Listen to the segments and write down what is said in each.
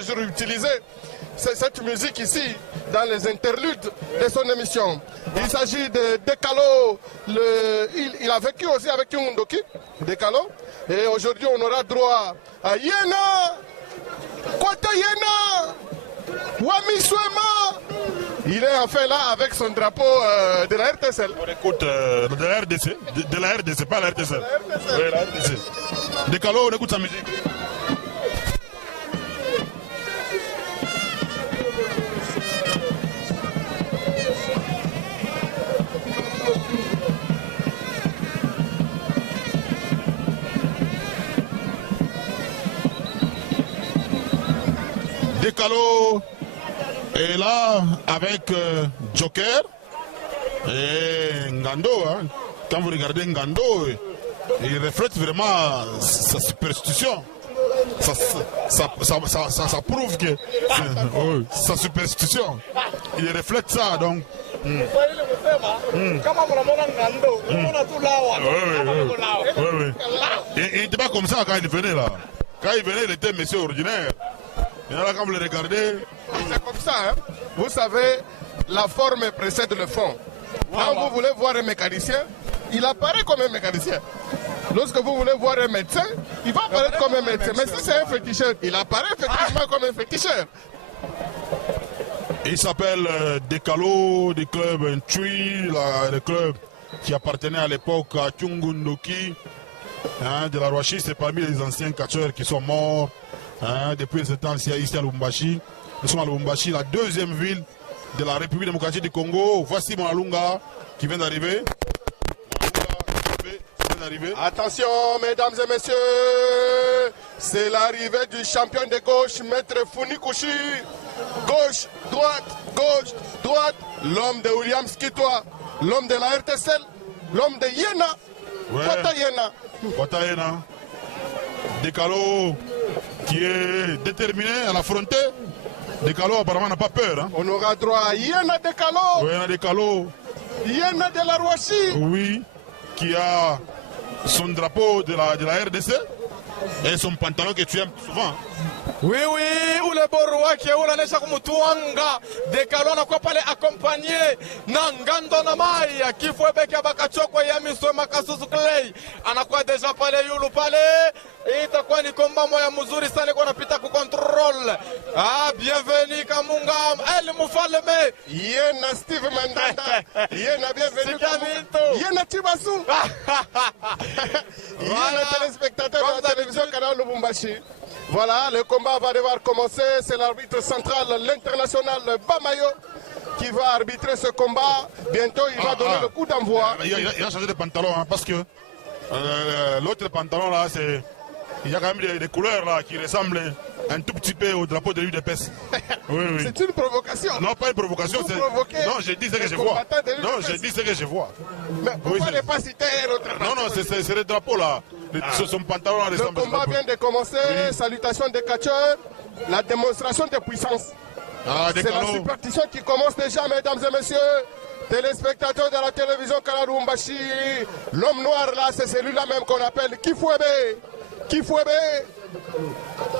toujours utilisé cette musique ici dans les interludes de son émission. Il s'agit de Dekalo. Il a vécu aussi avec Mundoki, Dekalo. Et aujourd'hui, on aura droit à Yena, Kwata Yena, Wami Swema. Il est enfin là avec son drapeau de la RTSL. On écoute de la RDC, de la RDC, pas la RTSL. Oui, la RDC. Dekalo, on écoute sa musique. Dekalo est là avec Joker et Ngando. Hein. Quand vous regardez Ngando, il reflète vraiment sa superstition. Ça prouve que sa superstition. Il reflète ça donc. Oui. Il n'était pas comme ça quand il venait là. Quand il venait, il était monsieur ordinaire. Et là, quand vous le regardez, c'est comme ça. Hein. Vous savez, la forme précède le fond. Quand vous voulez voir un mécanicien, il apparaît comme un mécanicien. Lorsque vous voulez voir un médecin, il va apparaître comme un médecin. Mais si c'est un féticheur, il apparaît effectivement comme un féticheur. Il s'appelle Dekalo, du club Ntui, le club qui appartenait à l'époque à Tchungundoki, hein, de la Rwachi. C'est parmi les anciens catcheurs qui sont morts. Hein, depuis ce temps ici à Lubumbashi. Nous sommes à Lubumbashi, la deuxième ville de la République démocratique du Congo. Voici Monalunga qui vient d'arriver. Attention, mesdames et messieurs, c'est l'arrivée du champion de gauche, Maître Funikushi. Gauche, droite, l'homme de Williams Kitwa, l'homme de la RTSL, l'homme de Yena, Kwata Yena. Dekalo qui est déterminé à l'affronter. Dekalo apparemment n'a pas peur. Hein. On aura droit à Yena Dekalo. Oui, Dekalo. Yena de la Rwachi. Oui, qui a son drapeau de la RDC et son pantalon que tu aimes souvent. Oui, ule borwa qui ula nesha kumutuanga Dekalo anakuwa pale accompagné na Ngando na Maya Kifwebeke Bakachokwa ya Miswema Kasusu Clay anakuwa deja pale yulu pale. Itakuwa ni komba moya mzuri sana kwa napita ku control. Bienvenue Kamunga El Mufalme. Yena Steve Mandanda. Yena bienvenue. Yena Tibasu. Yena téléspectateur de la télévision Canal Lubumbashi. Voilà, le combat va devoir commencer. C'est l'arbitre central, l'international Bamayo, qui va arbitrer ce combat. Bientôt, il va donner le coup d'envoi. Il a changé de pantalon hein, parce que l'autre pantalon là, c'est... Il y a quand même des couleurs là qui ressemblent un tout petit peu au drapeau de l'UDPS. Oui. C'est une provocation. Non, pas une provocation. Non, j'ai dit ce que je vois. Non, j'ai dit ce que je vois. Mais pourquoi ne pas citer un autre drapeau? Non, c'est le drapeau là. Son pantalon là ressemble. Le combat vient de commencer. Oui. Salutations des catcheurs. La démonstration de puissance. C'est la superstition qui commence déjà, mesdames et messieurs. Téléspectateurs de la télévision Canal Lubumbashi. L'homme noir là, c'est celui-là même qu'on appelle Kifwebe.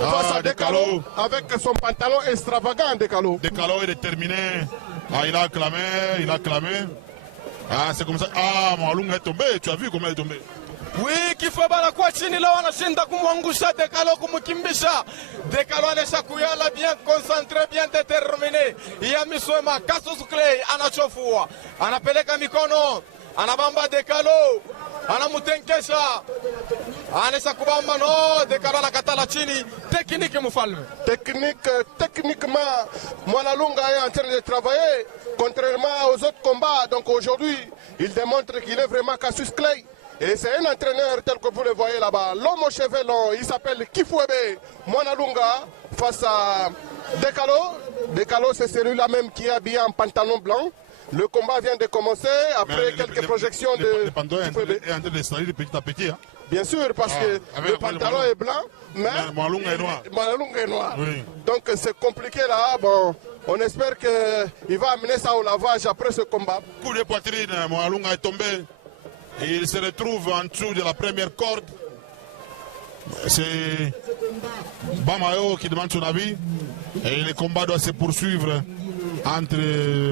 Face à Dekalo avec son pantalon extravagant. Dekalo est déterminé. Il a clamé. C'est comme ça. Monalunga est tombé. Tu as vu comment il est tombé? Oui, Kifwebe anakuwa chini leo anashinda kumwangusha Dekalo kumkimbisha. Dekalo anaisha kuyala bien concentré, bien déterminé. Ya Miswema Kasusu Clay anachofua. Anapeleka mikono. Anabamba Dekalo. Anamutenkesha. Anesa kubamba no Dekalo anakatala chini. Technique mufalme. Techniquement, Monalunga est en train de travailler contrairement aux autres combats. Donc aujourd'hui, il démontre qu'il est vraiment Cassius Clay. Et c'est un entraîneur tel que vous le voyez là-bas. L'homme aux cheveux longs, il s'appelle Kifwebe Monalunga face à Dekalo. Dekalo, c'est celui-là même qui est habillé en pantalon blanc. Le combat vient de commencer après quelques projections de... Le pantalon est en train de salir petit à petit. Hein. Bien sûr, parce que le pantalon est blanc, mais Monalunga est noir. Monalunga est noir. Oui. Donc c'est compliqué là. Bon, on espère qu'il va amener ça au lavage après ce combat. Coup de poitrine, Monalunga est tombé. Et il se retrouve en dessous de la première corde. c'est Bamayo qui demande son avis. Et le combat doit se poursuivre entre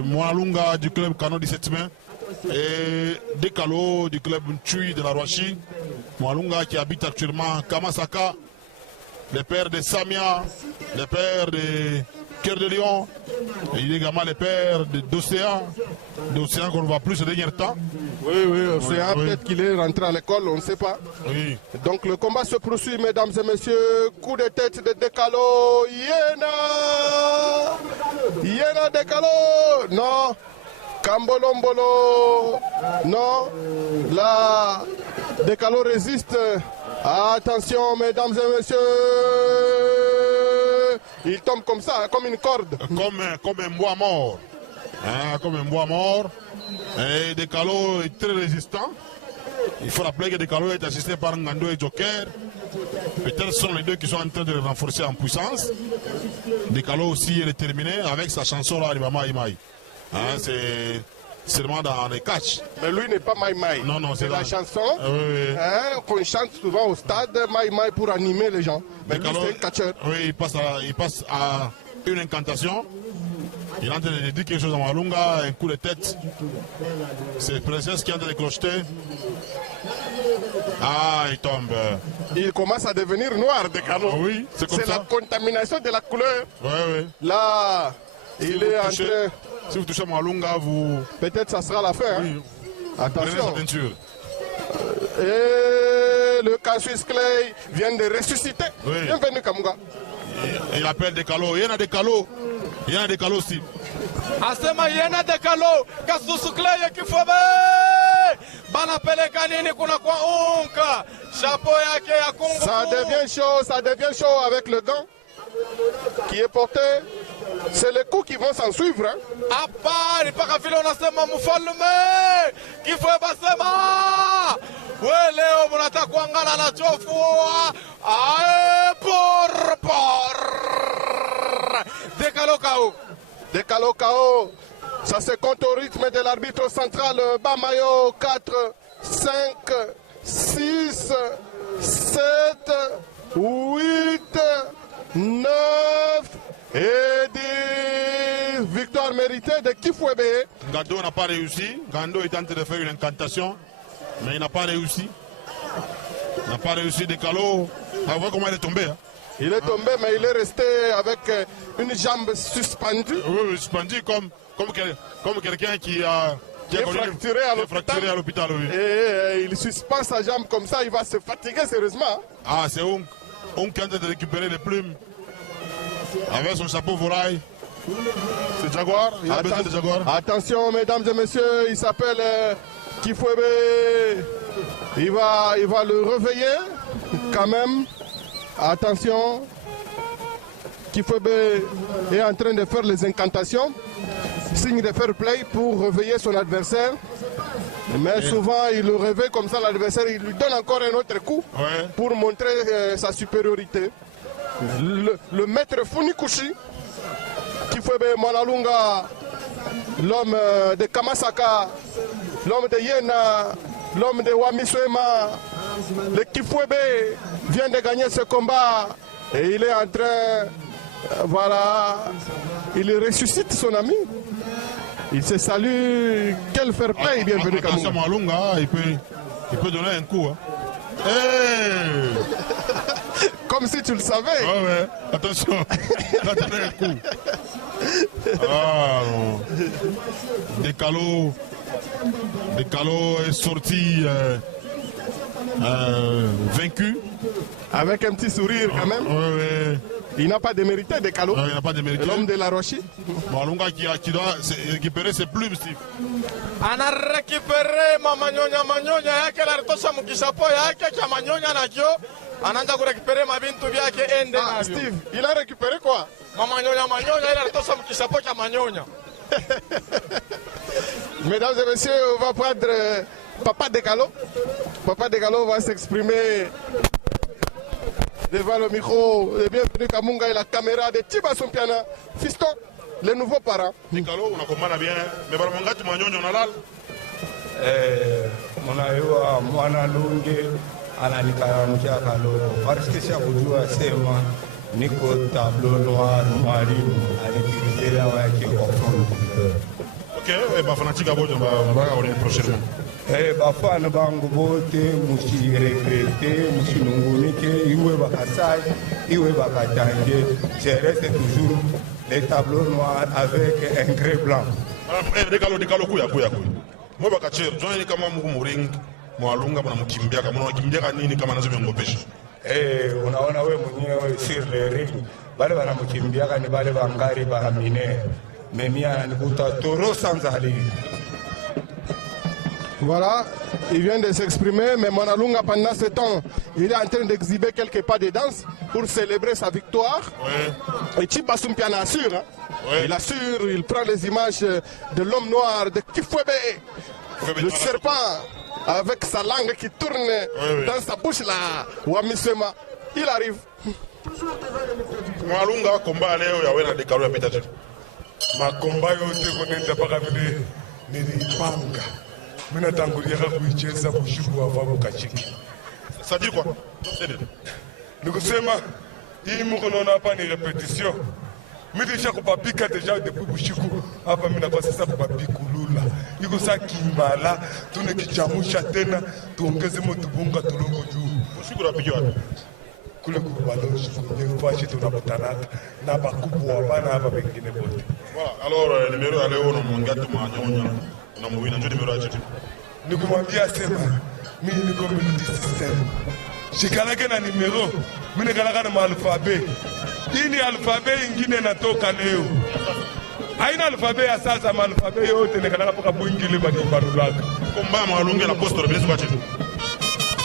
Moalunga du club Kano 17 mai et Dekalo du club Ntui de la Roachi. Moalunga qui habite actuellement Kamasaka, le père de Samia, le père de Cœur de Lion, et il est également le père d'Océan qu'on ne voit plus ces derniers temps. Oui, Océan, oui. Peut-être qu'il est rentré à l'école, on ne sait pas. Oui. Donc le combat se poursuit, mesdames et messieurs. Coup de tête de Dekalo. Yena Dekalo. Non. Kambolombolo. Non. Là, Dekalo résiste. Attention, mesdames et messieurs. Il tombe comme ça, comme une corde. Comme un bois mort. Hein, comme un bois mort. Et Dekalo est très résistant. Il faut rappeler que Dekalo est assisté par Ngando et Joker. Peut-être ce sont les deux qui sont en train de le renforcer en puissance. Dekalo aussi est déterminé avec sa chanson là, Alibama Imaï. Hein, c'est seulement dans les catchs. Mais lui n'est pas Mai Mai. Non, c'est la chanson oui. hein, qu'on chante souvent au stade, Mai Mai, pour animer les gens. Mais Dekalo, lui, c'est un catcheur. oui, il passe à une incantation. Il est en train de dire quelque chose à Malunga, un coup de tête. C'est Princesse qui est en train de clocheter. Ah, il tombe. Il commence à devenir noir, Dekalo. Oui, c'est comme ça. C'est la contamination de la couleur. Oui. Là, Si il vous est en touchez- train... Si vous touchez Malunga, vous Peut-être ça sera la fin. Hein. oui, prenez sa Attention. teinture. Et le Cassius Clay vient de ressusciter. Oui. Bienvenue, Kamunga. Il appelle Dekalo. Il y en a Dekalo. Il y en a Dekalo aussi. Asema Yena Dekalo Kasusu Clay Kifobe banapeleka nini kuna kwa unka chapeau yake ya Kongo. Ça devient chaud avec le gant qui est porté. C'est les coups qui vont s'en suivre. Hein. Hapana mpaka vile unasema mfalme Kifobe sema we leo mnataka kuangana na chofua ae por Dekalo KO. Dekalo KO. Ça se compte au rythme de l'arbitre central Bamayo. 4, 5, 6, 7, 8, 9 et 10. Victoire méritée de Kifwebe. Gando n'a pas réussi. Gando est en train de faire une incantation, mais il n'a pas réussi. Il n'a pas réussi. Dekalo. On voit comment il est tombé. Hein. Il est tombé, mais il est resté avec une jambe suspendue. Oui, suspendu comme quelqu'un qui est fracturé à l'hôpital. Oui. Et il suspend sa jambe comme ça, il va se fatiguer sérieusement. Ah, c'est un qui est en train de récupérer les plumes avec son chapeau volaille. C'est Jaguar, il a besoin de Jaguar. Attention, mesdames et messieurs, il s'appelle Kifwebe. Il va le réveiller quand même. Attention, Kifwebe est en train de faire les incantations, signe de fair play pour réveiller son adversaire. Mais souvent, il le réveille comme ça, l'adversaire, il lui donne encore un autre coup pour montrer sa supériorité. Le maître Funikushi, Kifwebe Mwanalunga, l'homme de Kamasaka, l'homme de Yena, l'homme de Wamiswema, le Kifwebe vient de gagner ce combat et il est en train, voilà, il ressuscite son ami. Il se salue, quel fair play, bienvenue Kamunga. Malunga, il peut donner un coup. Hein. Hey. Comme si tu le savais. Ouais, attention, il a donné un coup. Ah non. Dekalo est sorti vaincu. Avec un petit sourire quand même. Ouais. Il n'a pas démérité, Dekalo. Il n'a pas démérité. L'homme de la Rochi. Malunga qui doit récupérer ses plumes, Steve. Anarekipere manyonya yake alitosha mkishapo yake cha manyonya nakyo anaanza kurekipere mabintu vyake ende navyo. Steve, il a récupéré quoi? Manyonya ile alitosha mkishapo cha manyonya. Mesdames et messieurs, on va prendre Papa Dekalo. Papa Dekalo va s'exprimer devant le micro. Et bienvenue Kamunga et la caméra de Tiba Sompiana. Fiston, les nouveaux parents. Dekalo, on a combat bien. Mais Baramonga, tu m'as on a là. Munaiwa mwana lungi ananikaramkia kalolo parce que siakujua sema niko tableau noir mwalimu alikirizerea wake ofon. Ok, bafanatika bote bakaone prochainement. Bafana bangu bote musiregrete musinungunike iwe bakasai iwe bakatange, je reste toujours les tableaux noirs avec un gris blanc. Dekalo kuya mwe bakachero joini kama mungu muring mwalunga mwana mkimbiaka mwana mkimbiaka nini kama nazo vyongopesha. Unaona we mwenyewe sur le ring bale wanamkimbiaka ni bale bangari bahamine memia nikuta toro sans allure. Voilà, il vient de s'exprimer, mais Mwanalunga, pendant ce temps, il est en train d'exhiber quelques pas de danse pour célébrer sa victoire. Ouais. Et Chibasumpiana assure, hein. Ouais. Il assure, il prend les images de l'homme noir, de Kifwebe, le serpent, avec sa langue qui tourne dans sa bouche là. Wamisema, il arrive. Mwanalunga, combat leo ya wena dekalo ya petaje. Ma combat yote konenda paka vile nilipanga. Mina tangulia kuicheza kushiku wa vabu kachiki. Ça dit quoi? Nikusema hii mkono hapa ni repetition. Mimi nisha kupapika deja depuis kushiku hapa mimi na sasa kupapikulula. Iko saa kimbala tunekichamusha tena tuongeze motubunga tuloko juu. Kushiku unapiga wapi? Kule kubaloshi kwenye fashi tunapotanaka na bakubwa bana hapa pengine bote. Voilà, alors numéro ya leo unamwangalia manyonya. Na mwina njoo numéro aje. Nikumwambia sema mimi ni community system. Shikalake na numéro, mimi nikalaka na alphabet. Hii ni alphabet nyingine natoka leo. Haina alphabet ya sasa, alphabet yote nikalaka paka buingile badi barulaka. Komba mwalunge la poste rebelezi kwa chifu.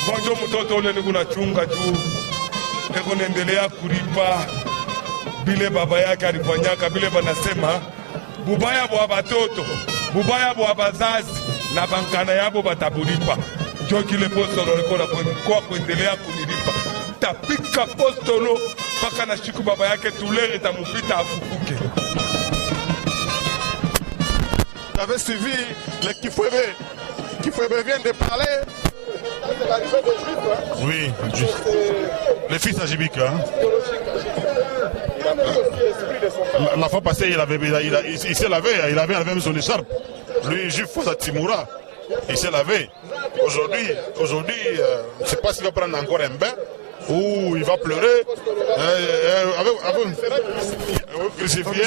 Bonjo mtoto ule nikuna chunga juu. Eko naendelea kulipa bile baba yake alifanyaka bile banasema bubaya bwa batoto. Bubaya bwa bazazi na bankana yabo batabulipa. Njo kile postolo likona kwa kuendelea kunilipa. Tapika postolo paka na shiku baba yake tulere tamupita afufuke. Vous avez suivi le Kifwebe. Kifwebe vient de parler. C'est l'arrivée des Juifs. Hein? Oui, juste. Le fils d'Ajibika. Hein? La fois passée, il s'est lavé, il avait même son écharpe. Lui, juif face à Timura, il s'est lavé. Aujourd'hui, je ne sais pas s'il va prendre encore un bain ou il va pleurer. Crucifié.